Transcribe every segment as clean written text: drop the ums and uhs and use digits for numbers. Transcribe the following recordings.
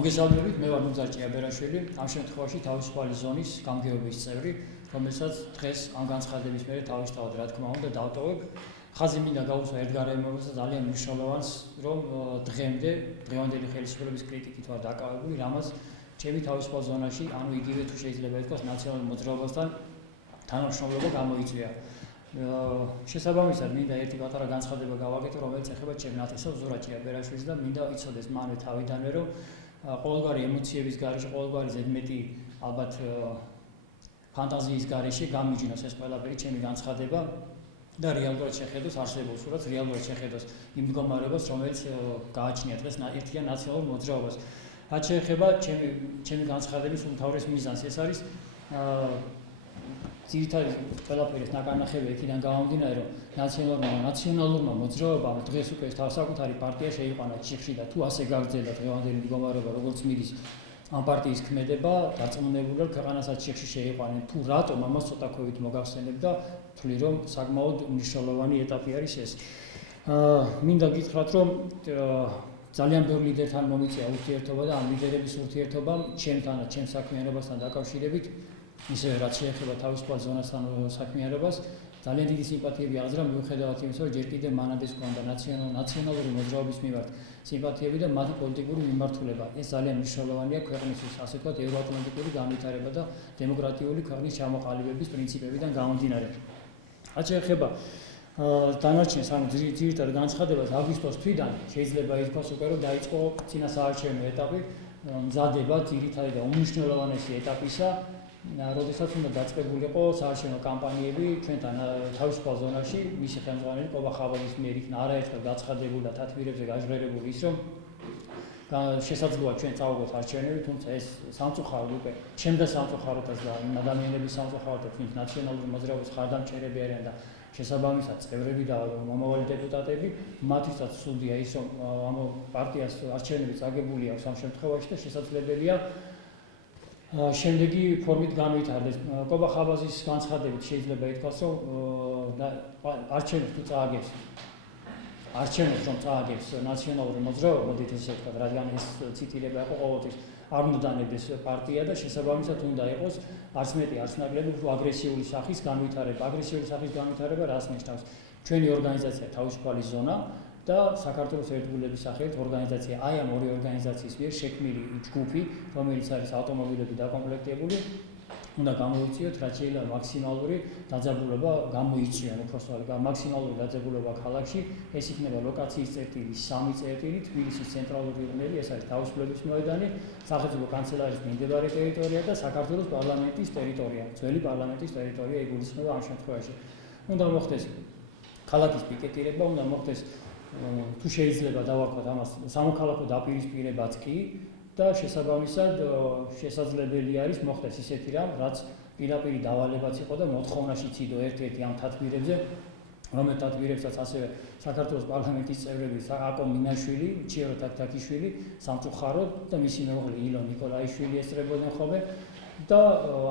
მოგესალმებით, მე ვარ ნუგზარ ჭიაბერაშვილი, ამ შემთხვევაში თავისუფალი ზონის გამგეობის წევრი, რომელსაც დღეს ამ განცხადების მერე თავისთავად რა თქმა უნდა დავტოვებ. ხაზი მინდა გავუსვა ერთ გარემოებაზე ძალიან მნიშვნელოვანს, რომ დღევანდელი ხელისუფლების კრიტიკით ვარ დაკავებული, რამაც ჩემი თავისუფალ ზონაში, ანუ იგივე თუ შეიძლება ითქვას ნაციონალურ მოძრაობასთან თანამშრომლობა გამოიწვია. შესაბამისად, მინდა ერთი პატარა განცხადება გავაკეთო, რომელიც ეხება ჩემ ნათესავს ზურაბ ჭიაბერაშვილს და მინდა იცოდეს მანვე თავიდანვე, რომ ყოველგვარი ემოციების გარეშე, ყოველგვარი ზედმეტი ალბათ ფანტაზიის გარეშე გამიჯნოს ეს ყველაფერი ჩემი განცხადება და რეალურად შეხედოს არსებულ სურათს, რეალურად შეხედოს იმ მდგომარეობას, რომელიც გააჩნია დღეს ერთიან ნაციონალურ მოძრაობას. რაც შეეხება ჩემი განცხადების უმთავრეს მიზანს, ეს არის ძირითადად ყველაფერის ნაკარნახები იქიდან გამომდინარე, რომ ნაციონალურმა მოძრაობამ დღეს უკვე თავსაკუთარი პარტია შეიყვანა ჩიხში და თუ ასე გაგრძელდა დღევანდელი მდგომარეობა, როგორც მიდის ამ პარტიის ქმედება, დარწმუნებული ვარ, ქვეყანასაც ჩიხში შეიყვანენ. თუ რატომ ამას ცოტა ქვევით მოგახსენებ და ვთვლი, რომ საკმაოდ მნიშვნელოვანი ეტაპი არის ეს. მინდა გითხრათ, რომ ძალიან ბევრ ლიდერთან მომიწია ურთიერთობა და ამ ლიდერების ურთიერთობამ ჩემთან და ჩემ საქმიანობასთან დაკავშირებით ისე რაც შეეხება თავისუფალ ზონასთან საქმიანობას, ძალიან დიდი სიმპათიები აღძრა მიუხედავად იმისა, რომ ჯერ კიდევ მანადეს ჰქონდა ნაციონალური მოძრაობის მიმართ სიმპათიები და მათი პოლიტიკური მიმართულება. ეს ძალიან მნიშვნელოვანია ქვეყნისთვის, ასე ვთქვათ, ევროატლანტიკური განვითარება და დემოკრატიული ქვეყნის ჩამოყალიბების პრინციპებიდან გამომდინარე. რაც შეეხება დანარჩენს, ანუ ძირითადად განცხადებას აგვისტოს თვიდან შეიძლება ითქვას უკვე, რომ დაიწყო წინასაარჩევნო ეტაპი, მზადება ძირითადი და უმნიშვნელოვანესი ეტაპისა, როდესაც უნდა დაწყებულიყო საარჩევნო კამპანიები ჩვენთან თავისუფალ ზონაში, მისი ხელმძღვანელი ყობა ხაბაძის მიერ იქნა არაერთხელ გაცხადებული და თათბირებზე გაჟღერებული ის, რომ შესაძლოა ჩვენ წავაგოთ არჩევნები, თუმცა ეს სამწუხაროდ უკვე ჩემ და სამწუხაროდაც და იმ ადამიანების სამწუხაროდ, ვინც ნაციონალური მოძრაობის ხარდამჭერები არიან და შესაბამისად წევრები და მომავალი დეპუტატები, მათთვისაც სრულია ის, რომ ამ პარტიას არჩევნები წაგებული აქვს ამ შემთხვევაში და შესაძლებელია შემდეგი ფორმით განვითარდეს. ყობა ხაბაძის განცხადებით შეიძლება ითქვას, რომ არჩევნებს თუ წააგებს ნაციონალური მოძრაობა, მოდით ესე ვთქვათ, რადგან ეს ციტირება იყო ყოველთვის არ უნდა დანებდეს პარტია და შესაბამისად უნდა იყოს არც მეტი არც ნაკლები აგრესიული სახის განვითარება. აგრესიული სახის განვითარება რას ნიშნავს? ჩვენი ორგანიზაცია თავისუფალი ზონა და საქართველოს ერთგულების სახელით ორგანიზაცია, აი ამ ორი ორგანიზაციის მიერ შექმნილი ჯგუფი, რომელიც არის ავტომობილებით დაკომპლექტებული, უნდა გამოიწვიოთ, რაც შეიძლება მაქსიმალური დაძაბულობა გამოიწვიონ, უпростоად მაქსიმალური დაძაბულობა ქალაქში, ეს იქნება ლოკაციის წერტილი 3 წერტილი, თბილისის ცენტრალური უბნელი, ეს არის თავისუფლების მოედანი, სახელმწიფო კანცელარიის მიმდებარე ტერიტორია და საქართველოს პარლამენტის ტერიტორია, ძველი პარლამენტის ტერიტორია იგულისხმება ამ შემთხვევაში. უნდა მოხდეს ქალაქის პიკეტირება, უნდა მოხდეს თუ შეიძლება დავარქვათ ამას სამოქალაქო დაპირისპირებაც კი და შესაბამისად შესაძლებელი არის მოხდეს ისეთი რამ, რაც პირდაპირ დავალებაც იყო და მოთხოვნაშიც იდო ერთ-ერთი ამ თათბირებზე, რომელ თათბირებსაც ასევე საქართველოს პარლამენტის წევრები აკო მინაშვილი, ჩირო თაქთაქიშვილი, სამწუხაროდ და მისი მეუღლე ილო ნიკოლაიშვილი ესწრებოდნენ ხოლმე და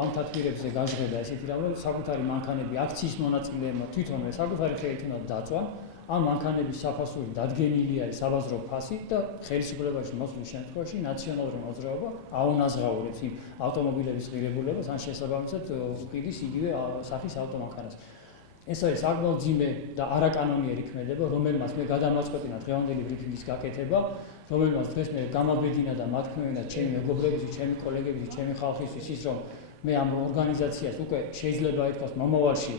ამ თათბირებზე გაჟღერდა ესეთი რამ, რომ საკუთარი მანქანები აქციის მონაწილეებმა თვითონვე საკუთარი ხელით უნდა დაწვან. ამ მანქანების საფასური დადგენილი არის საბაზრო ფასით და ხელისუფლებაში მოსვლის შემთხვევაში ნაციონალური მოძრაობა აუნაზღაურებს იმ ავტომობილების ღირებულებას, ან შესაბამისად უყიდის იგივე სახის ავტომანქანას. ეს არის საკმაოდ ძიმე და არაკანონიერი ქმედება, რომელმაც მე გადამაწყვეტინა დღევანდელი ბრიფინგის გაკეთება, რომელმაც დღეს მე გამაბედინა და მათქმევინა ჩემი მეგობრებისთვის, ჩემი კოლეგებისთვის, ჩემი ხალხისთვის ის, რომ მე ამ ორგანიზაციას უკვე შეიძლება ითქვას მომავალში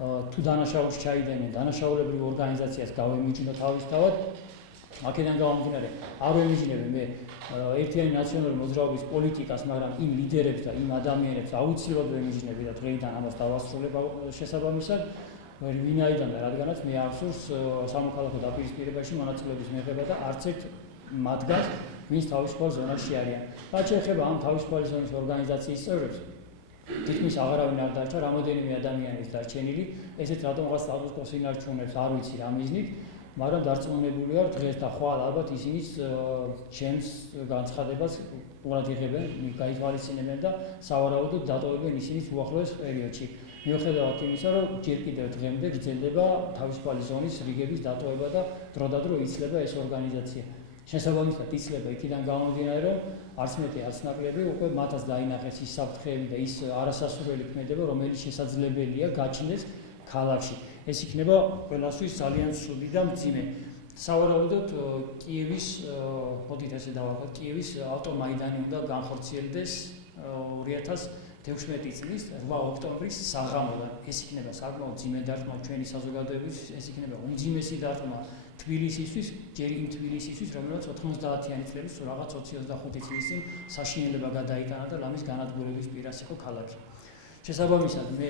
თუ დანაშაულს ჩაიდენენ, დანაშაულებრივ ორგანიზაციას გავემიჯნო თავისთავად. აქედან გამომდინარე, არ ვემიჯნები მე ერთიანი ნაციონალური მოძრაობის პოლიტიკას, მაგრამ იმ ლიდერებს და იმ ადამიანებს აუცილებლად ვემიჯნები და დღეიდან ამას დავასრულებ შესაბამისად, ვინაიდან და რადგანაც მე აღსურს სამოქალაქო დაპირისპირებაში მონაწილეობის მიღება და არც ერთ მათგანს, ვინც თავისუფალ ზონაში არიან. რაც შეეხება ამ თავისუფალი ზონის ორგანიზაციის წევრებს, თითქმის აღარავინ არ დარჩა, რამოდენიმე ადამიანის დარჩენილი, ესეც რატომღაც სტატუს-კვოს ინარჩუნებს, არ ვიცი რა მიზნით, მაგრამ დარწმუნებული ვარ დღეს და ხვალ ალბათ ისინიც ჩემს განცხადებას ყურად იღებენ, გაითვალისწინებენ და სავარაუდოდ დატოვებენ ისინიც უახლოეს პერიოდში. მიუხედავად იმისა, რომ ჯერ კიდევ დღემდე გრძელდება თავისუფალი ზონის რიგების დატოვება და დროდადრო იცლება ეს ორგანიზაცია. შესაბამისად იცლება იქიდან გამომდინარე, რომ არც მეტი არც ნაკლები უკვე მათაც დაინახეს ის საფრთხეები და ის არასასურველი ქმედება, რომელიც შესაძლებელია გაჩნდეს ქალაქში. ეს იქნება ყველასთვის ძალიან ცუდი და მძიმე. სავარაუდოდ კიევის, მოდით ესე დავაყოთ, კიევის ავტომაიდანი უნდა განხორციელდეს 2016 წლის 8 ოქტომბრის საღამოდან. ეს იქნება საკმაოდ მძიმე დარტყმა ჩვენი საზოგადოების, ეს იქნება უმძიმესი დარტყმა თბილისისთვის, ჯერ იმ თბილისისთვის, რომელიც 90-იანი წლების რაღაც 20-25 წლის წინ საშინელება გადაიტანა და ლამის განადგურების პირას იყო ქალაქი. შესაბამისად, მე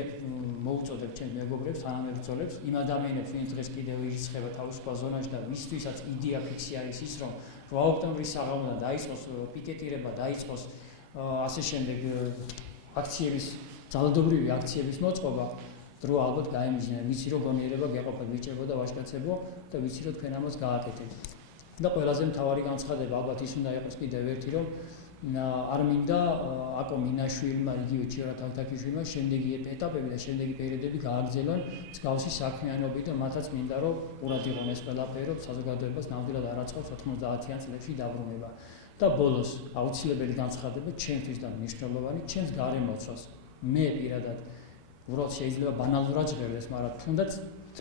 მოვუწოდებ ჩემს მეგობრებს, თანამებრძოლებს, იმ ადამიანებს, ვინც დღეს კიდევ ირიცხება თავისუფალ ზონაში და მისთვისაც იდეა ფიქსი არის ის, რომ 8 ოქტომბრის საღამოდან დაიწყოს პიკეტირება, დაიწყოს ასე შემდეგ აქციების, ძალადობრივი აქციების მოწყობა, დრო ალბათ გაემიზნია, ვიცი რომ გონიერება გეყოფათ, ვიჭებო და ვაჟკაცებო და ვიცი რომ თქვენ ამას გააკეთებთ. და ყველაზე მთავარი განცხადება ალბათ ის უნდა იყოს კიდევ ერთი, რომ არ მინდა აკო მინაშვილმა, იგივე ჩიორა თავთაკიშვილმა შემდეგი ეტაპები და შემდეგი პერიოდები გააგრძელონ მსგავსი საქმიანობით და მათაც მინდა რომ ყურად იყონ ეს ყველაფერი, რომ საზოგადოებას ნამდვილად არ აწყობს 90-იან წლებში დაბრუნება. და ბოლოს აუცილებელი განცხადება ჩემთვის და მნიშვნელოვანი, ჩემს გარემოცვას. მე პირადად უბრალოდ შეიძლება ბანალურად ჟღერდეს, მაგრამ თუნდაც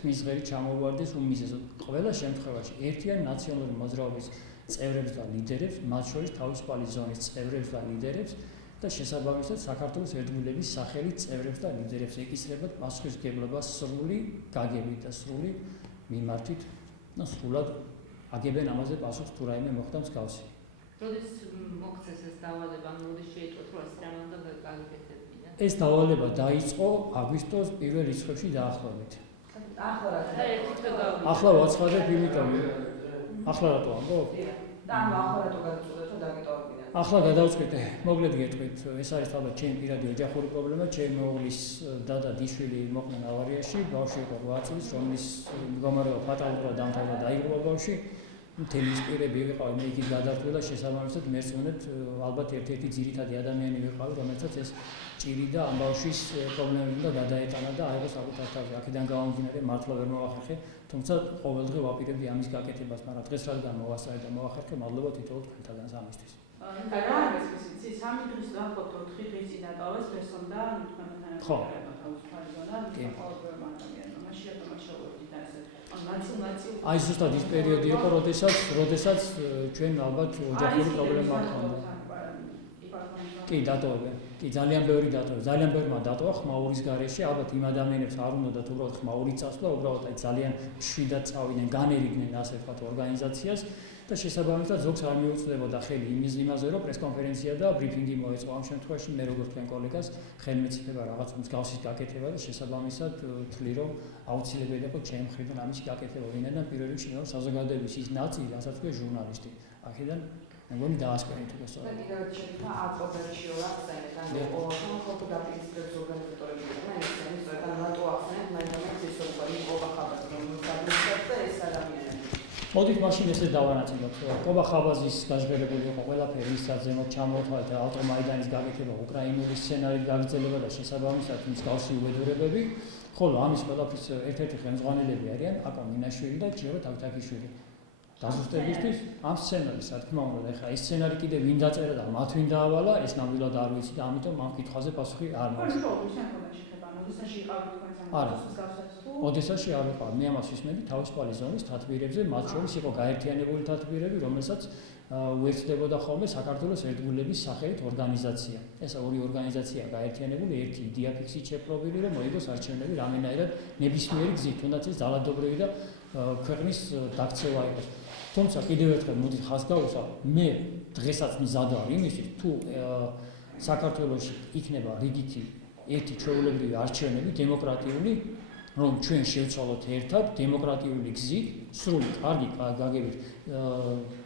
თმის ღერი ჩამოვარდეს უმიზესოდ. ყველა შემთხვევაში ერთიანი ნაციონალური მოძრაობის წევრებს და ლიდერებს, მათ შორის თავისუფალი ზონის წევრებს და ლიდერებს და შესაბამისად საქართველოს ერთგულების სახელით წევრებს და ლიდერებს ეკისრებათ პასუხისმგებლობა სრული გაგებით და სრული მიმართვით და სრულად აგებენ ამაზე პასუხს თუ რაიმე მოხდა მსგავსი. როდის მოხდეს ეს დავალება, როდის შეიტყვეთ, რომ ეს რამ უნდა გაგიკეთებინა? ეს დავალება დაიწყო აგვისტოს პირველ რიცხვებში დაახლოებით. ახლა ვაცხადებ, იმიტომ ახლა რატო ამბობ? და ახლა რატო გადაწყვეტეთ, რომ დაგეტოვებინა? ახლა გადავწყვეტე, მოკლედ გეტყვით, ეს არის ალბათ ჩემი პირადი ოჯახური პრობლემა, ჩემი მეუღლის და დიშვილი მოყვნენ ავარიაში, ბავშვი იყო 8 წლის, რომლის მდგომარეობა ფატალურად დამთავრდა და დაიღუპა ბავშვი. მთელი ის პირები ვიყავი, მე იქით გადავწყვეტა, შესაბამისად მერწმუნეთ, ალბათ ერთ-ერთი ძირითადი ადამიანი ვიყავი, რომელსაც ეს ჭირი და ამ ბავშვის პრობლემები უნდა გადაეტანა და აიღო საკუთარ თავზე. აქედან გამომდინარე მართლა ვერ მოვახერხე, თუმცა ყოველდღე ვაპირებდი ამის გაკეთებას, მაგრამ დღეს რადგან მოვასწარე და მოვახერხე, მადლობა თითოეულ თქვენთაგან ამისთვის. რა არის ეს? 3 დღის დაახლოებით 4 დღის წინ დატოვეს პერსონდა თქვენთან ერთად თავისუფალი ზონა, ყოველდღე ადამიანმა მაშინ შეუძლია და ესე აი ზუსტად ის პერიოდი იყო, როდესაც ჩვენ ალბათ ოჯახური პრობლემა ჰქონდა. კი, დატოვებენ. კი, ძალიან ბევრი დატოვეს. ძალიან ბევრმა დატოვა ხმაურის გარეშე, ალბათ იმ ადამიანებს არ უნდათ უბრალოდ ხმაური წასვლა, უბრალოდ აი ძალიან მშვიდად წავიდნენ, განერიდნენ ასე ვთქვათ ორგანიზაციას და შესაბამისად ზოგს არ მიუწვდებოდა ხელი იმაზე, რომ პრესკონფერენცია და ბრიფინგი მოეწყო. ამ შემთხვევაში მე როგორც თქვენ კოლეგას ხელმეწიფება რაღაც მსგავსის გაკეთება და შესაბამისად ვთვლი, რომ აუცილებელი იყო ჩემი მხრიდან ამის გაკეთება. ვინაიდან პირველ რიგში რომ საზოგადოების ის ნაწილი, რასაც ქვია ჟურნალისტი. აქედან მეგონი დაასკვენით უკვე სწორად. და კიდევ შეიძლება აკობერში ვახსენეთ, ანუ ხოლმე დაპირისპირებს ორგანიზატორები და ისინი სწორად რატო ახსენეთ, მაგრამ ის უკვე იყო ხაბაზი, რომ დაპირისპირებს და ეს ადამიანები. მოდით მაშინ ესე დავანაწილოთ. ყობა ხაბაზის გაჟღერებული იყო ყველაფერი, ისაც ზემოთ ჩამოვთვალეთ და ავტომაიდანის გაკეთება, უკრაინული სცენარით გაგრძელება და შესაბამისად მსგავსი უბედურებები. ხოლო ამის ყველაფრის ერთ-ერთი ხელმძღვანელები არიან აკო მინაშვილი და ჩიორა თავთაკიშვილი. დაზუსტებისთვის ამ სცენარის, რა თქმა უნდა, ეხლა ეს სცენარი კიდე ვინ დაწერა და მათ ვინ დაავალა, ეს ნამდვილად არ ვიცი და ამიტომ ამ კითხვაზე პასუხი არ მაქვს. ოდესაში არ ვიყავ. მე ამას ვისმენდი თავისუფალი ზონის თათბირებზე, მათ შორის იყო გაერთიანებული თათბირები, რომელსაც უერთდებოდა ხოლმე საქართველოს ერთგულების სახელით ორგანიზაცია. ეს ორი ორგანიზაცია გაერთიანებული, ერთი იდეა ფიქსით შეპყრობილი, რომ მოიგოს არჩევნები რამენაირად ნებისმიერი გზით, თუნდაც ეს ძალადობრივი და ქვეყნის დაქცევა იყოს. თუმცა კიდევ ერთხელ მოდით ხაზს გავუსვა, მე დღესაც მზად ვარ იმისთვის, თუ საქართველოში იქნება რიგითი ერთი ჩვეულებრივი არჩევნები, დემოკრატიული, რომ ჩვენ შევცვალოთ ერთად დემოკრატიული გზით, სრული კარგი გაგებით,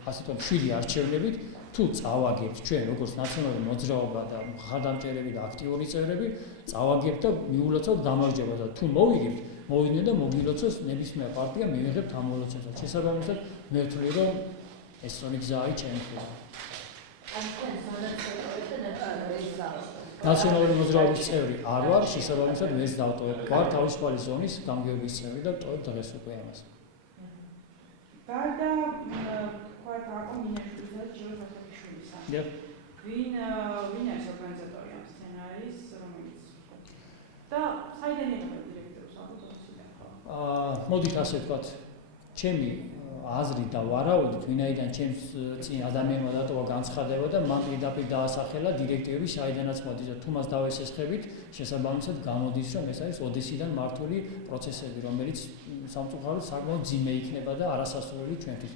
ასე ვთქვათ, შვიდი არჩევნებით, თუ წავაგებთ ჩვენ როგორც ნაციონალური მოძრაობა და მხარდამჭერები და აქტიური წევრები, წავაგებთ და მიულოცოთ გამარჯვება და თუ მოვიგებთ, მოვიდნენ და მოგილოცოს ნებისმიერ პარტია მივიღებთ ამ მოლოცებას. შესაბამისად, მე ვთვლი, რომ ეს სწორი გზა არის ჩემი მხრიდან. ნაციონალური მოძრაობის წევრი არ ვარ, შესაბამისად ვერც დავტოვებ. ვარ თავისუფალი ზონის გამგეობის წევრი და ვტოვებ დღეს უკვე ამას. გარდა თქვათ აკო ვინ არის ორგანიზატორი ამ სცენარის, რომელიც და საიდან იღება დირექტორს ავტობუსიდან ხო? მოდით ასე ვთქვათ, ჩემი აზრი და ვარაუდით, ვინაიდან ჩემს წინ ადამიანმა დატოვა განცხადება და მან პირდაპირ დაასახელა დირექტივები, საიდანაც მოდის და თუ მას დავესესხებით, შესაბამისად გამოდის, რომ ეს არის ოდესიდან მართული პროცესები, რომელიც სამწუხაროდ საკმაოდ ძიმე იქნება და არასასურველი ჩვენთვის.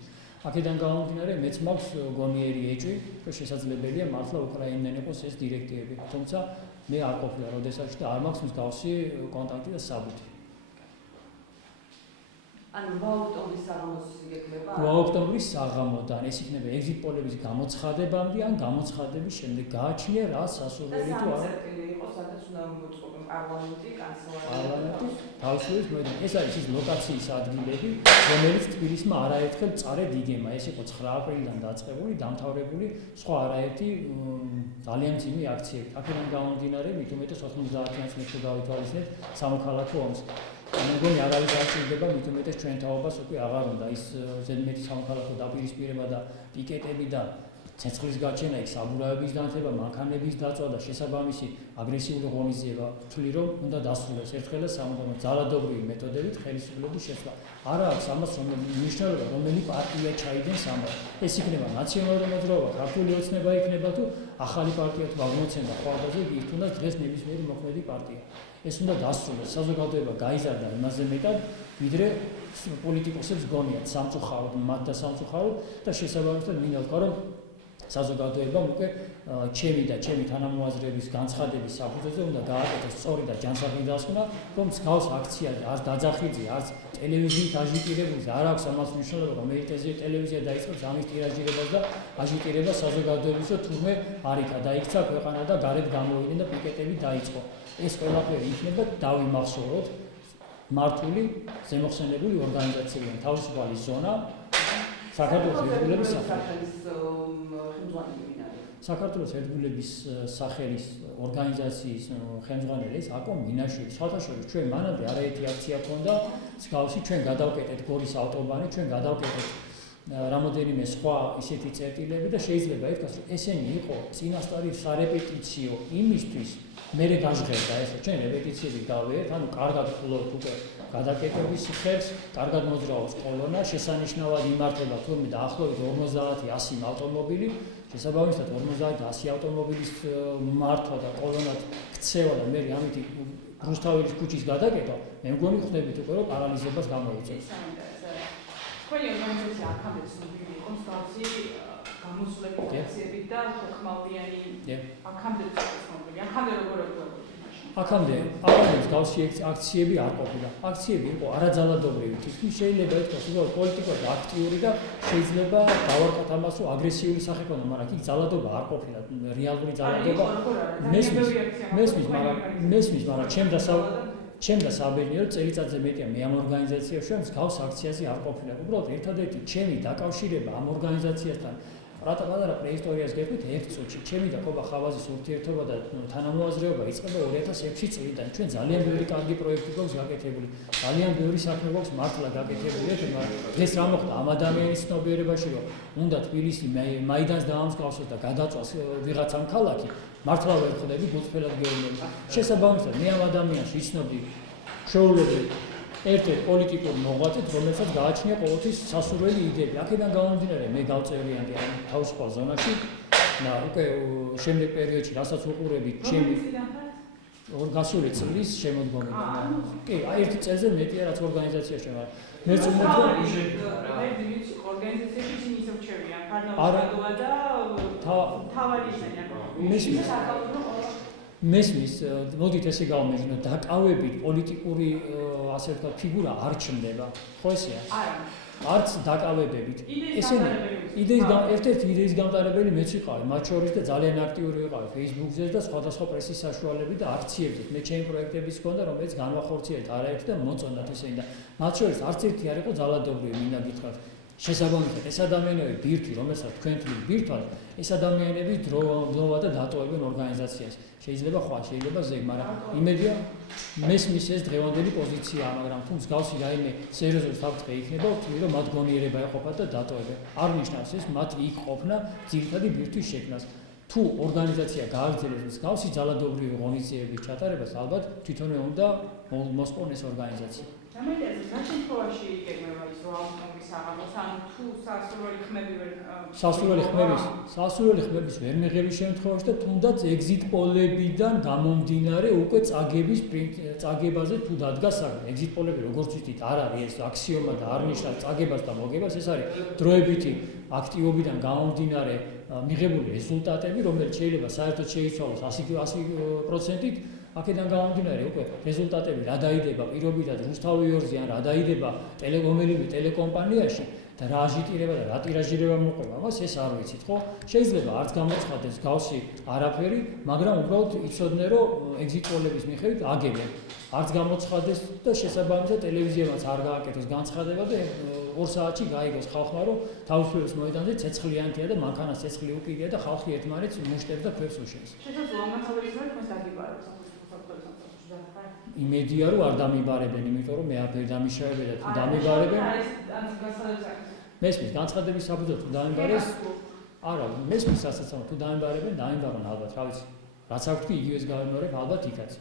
აქედან გამომდინარე, მეც მაქვს გონიერი ეჭვი, რომ შესაძლებელია მართლა უკრაინიდან იყოს ეს დირექტივები. თუმცა მე არ ყოფილა როდესაც და არ მაქვს მსგავსი კონტაქტი და საბუთი. ანუ ვაოქტომბრის საღამოს იგეგმება? ვაოქტომბრის საღამოდან ეს იქნება ეგზიტ პოლების გამოცხადებამდე ან გამოცხადების შემდეგ გააჩნია რა სასურველი თუ არა. იყო სადაც უნდა მოწყობილიყო პარლამენტი, კანცელარია. პარლამენტი თავისუფლების მოედანი. ეს არის ის ლოკაციის ადგილები, რომელიც თბილისმა არაერთხელ წარედ იგემა. ეს იყო 9 აპრილიდან დაწყებული, დამთავრებული სხვა არაერთი ძალიან მძიმე აქციები. აქედან გამომდინარე, მით უმეტეს 90-იან წლებში გავითვალისწინეთ სამოქალაქო ომს. მე მგონი არავის არ ჭირდება, მით უმეტეს ჩვენ თაობას უკვე აღარ უნდა ის ზედმეტი სამოქალაქო დაპირისპირება და პიკეტები და ცეცხლის გაჩენა, იქ საბურავების განათება, მანქანების დაწვა და შესაბამისი აგრესიული ღონისძიება ვთვლი, რომ უნდა დასრულოს ერთხელ და სამუდამოდ ძალადობრივი მეთოდებით ხელისუფლების შეცვლა. არა აქვს ამას მნიშვნელობა, რომელი პარტია ჩაიდენს ამას. ეს იქნება ნაციონალური მოძრაობა, ქართული ოცნება იქნება თუ ახალი პარტია თუ აღმოცენდა ხვალდაზე ის თუნდაც დღეს ნებისმიერი მოქმედი პარტია. ეს უნდა დასრულოს. საზოგადოება გაიზარდა იმაზე მეტად, ვიდრე პოლიტიკოსებს გონიათ სამწუხაროდ, მათ და სამწუხაროდ და შესაბამისად მინდა ვთქვა, რომ საზოგადოებამ უკვე ჩემი და ჩემი თანამოაზრეების განცხადების საფუძველზე უნდა გააკეთოს სწორი და ჯანსაღი დასკვნა, რომ მსგავს აქციაზე არც დაძახიძე, არც ტელევიზიით აჟიტირებული, არ აქვს ამას მნიშვნელობა, რომ ტელევიზია დაიწყებს ამის ტირაჟირებას და აჟიტირებას საზოგადოების, რომ თურმე არიქა დაიქცა ქვეყანა და გარეთ გამოვიდნენ და პიკეტები დაიწყო. ეს ყველაფერი იქნება დავიმახსოვროთ მართული ზემოხსენებული ორგანიზაციებიდან თავისუფალი ზონა საქართველოს ერთგულების სახელის საქართველოს ერთგულების სახელის ორგანიზაციის ხელმძღვანელი აკო მინაშვილი. სხვათა შორის ჩვენ მანამდე არაერთი აქცია ქონდა, მსგავსი ჩვენ გადავკეტეთ გორის ავტობანი, ჩვენ გადავკეტეთ რამოდენიმე სხვა ისეთი წერტილები და შეიძლება ითქვას, რომ ესენი იყო წინასწარი სარეპეტიციო იმისთვის, მერე გაჟღერდა ეს, ჩვენ რეპეტიციები გავიეთ, ანუ კარგად ვფლობთ უკვე გადაკეტების ხელს, კარგად მოძრაობს კოლონა, შესანიშნავად იმართება თურმე დაახლოებით 50-100 ავტომობილი, შესაბამისად 50-100 ავტომობილის მართვა და კოლონად ქცევა და მე ამითი რუსთაველის ქუჩის გადაკეტვა, მე მგონი ხვდებით უკვე რომ პარალიზებას გამოიწვევს. თქვენი ორგანიზაცია აქამდე ცნობილი იყო მსგავსი გამოსვლების აქციებით და ხმალიანი აქამდე ცნობილი, აქამდე როგორ იყო? აქამდე მსგავსი აქციები არ ყოფილა. აქციები იყო არაძალადობრივი, თითქმის შეიძლება ითქვას, რომ პოლიტიკურად აქტიური და შეიძლება დავარკვათ ამას, რომ აგრესიული სახე ქონდა, მაგრამ იქ ძალადობა არ ყოფილა, რეალური ძალადობა. მესმის, მაგრამ ჩემ და საბედნიერო წელიწადზე მეტია მე ამ ორგანიზაციაში მსგავს აქციაზე არ ყოფილა. უბრალოდ ერთადერთი ჩემი დაკავშირება ამ ორგანიზაციასთან პატარა პრეისტორიას გეტყვით ერთ წუთში. ჩემი და კობა ხავაზის ურთიერთობა და თანამოაზრეობა იწყება 2006 წლიდან. ჩვენ ძალიან ბევრი კარგი პროექტი გვაქვს გაკეთებული. ძალიან ბევრი საქმე გვაქვს მართლა გაკეთებული. მაგრამ დღეს რა მოხდა ამ ადამიანის ცნობიერებაში, რომ უნდა თბილისი მაიდანს დაამსგავსოს და გადაწვას ვიღაცამ ქალაქი, მართლა ვერ ხვდები გულწრფელად გეუბნები. შესაბამისად, მე ამ ადამიანს ვიცნობდი ჩვეულებრივ ერთ-ერთ პოლიტიკურ მოღვაწედ, რომელსაც გააჩნია ყოველთვის სასურველი იდეები. აქედან გამომდინარე, მე გავწევრიანდი ამ თავისუფალ ზონაში და უკვე შემდეგ პერიოდში, რასაც უყურებით, ჩემი გასული წლის შემოდგომიდან. კი, ერთი წელზე მეტია რაც ორგანიზაციაში ვარ. მე წუნდით რომ ორგანიზაციაში ისინი რჩევიან, პარლამენტმა და თავარი ისინი. მესმის, მოდით ესე გავმეძნოთ, დაკავებით პოლიტიკური ასე ვთქვათ ფიგურა არ ჩნდება. ხო ესეა? არც დაკავებებით. ესენი ერთ-ერთი იდეის გამტარებელი მეც ვიყავი, მათ შორის და ძალიან აქტიური ვიყავი Facebook-ზე და სხვადასხვა პრესის საშუალებით და აქციებით. მე ჩემი პროექტებიც ჰქონდა, რომელიც განვახორციელეთ არაერთი და მოწონდათ ესენი და მათ შორის არც ერთი არ იყო ძალადობრივი, მინდა გითხრათ. შესაბამისად ეს ადამიანები ბირთვი, რომელსაც თქვენ თვლით ბირთვად, ეს ადამიანები დროა და დატოვებენ ორგანიზაციას. შეიძლება ხვალ, შეიძლება ზეგ, მაგრამ იმედია მესმის ეს დღევანდელი პოზიციაა, მაგრამ თუ მსგავსი რაიმე სერიოზული საფრთხე იქნება, ვთვლი რომ მათ გონიერება ეყოფათ და დატოვებენ. არ ნიშნავს ეს მათ იქ ყოფნა ძირითადი ბირთვის შექმნას. თუ ორგანიზაცია გააგრძელებს მსგავსი ძალადობრივი ღონისძიებების ჩატარებას, ალბათ თვითონვე უნდა მოსპონ ეს ორგანიზაცია. Ამიტომ რა შემთხვევაში იგეგმება ის რომ ავტომობის აღებას, ანუ თუ სასურველი ხმების ვერ მიღების შემთხვევაში და თუნდაც ეგზიტ პოლებიდან გამომდინარე უკვე წაგებაზე თუ დადგა საქმე. ეგზიტ პოლები როგორც ვთქვით, არ არის ეს აქსიომა და არ ნიშნავს წაგებას და მოგებას, ეს არის დროებითი აქტივობიდან გამომდინარე მიღებული რეზულტატები, რომელიც შეიძლება საერთოდ შეიცვალოს 100%-ით. აქედან გამომდინარე უკვე რეზულტატები რა დაიდება პირობითად რუსთავი 2-ზე ან რა დაიდება ტელეკომპანიაში ტელეკომპანიაში და რა აჟიტირება და რა ტირაჟირება მოყვება, მას ეს არ ვიცით, ხო? შეიძლება არც გამოცხადდეს გავსი არაფერი, მაგრამ უბრალოდ იცოდნენ რომ ეგზიტ პოლების მიხედვით აგებენ. არც გამოცხადდეს და შესაბამისად ტელევიზიებმაც არ გააკეთოს განცხადება და 2 საათში გაიგოს ხალხმა რომ თავისუფლების მოედანზე ცეცხლიანთია და მანქანას ცეცხლი უკიდია და ხალხი ერთმანეთს მუშტებს და ქვებს უშენს. შესაძლოა მართალია თქვენს დაგიბარებს იმედია რომ არ დამიბარებენ, იმიტომ რომ მე არაფერი დამიშავებენ და თუ დამიბარებენ მესმის განცხადების საფუძველი თუ დამიბარეს არა მესმის სასაცილო თუ დამიბარებენ, დამიბარონ ალბათ, რა ვიცი. რაც აქვს იგივეს გავიმეორებ ალბათ იქაც.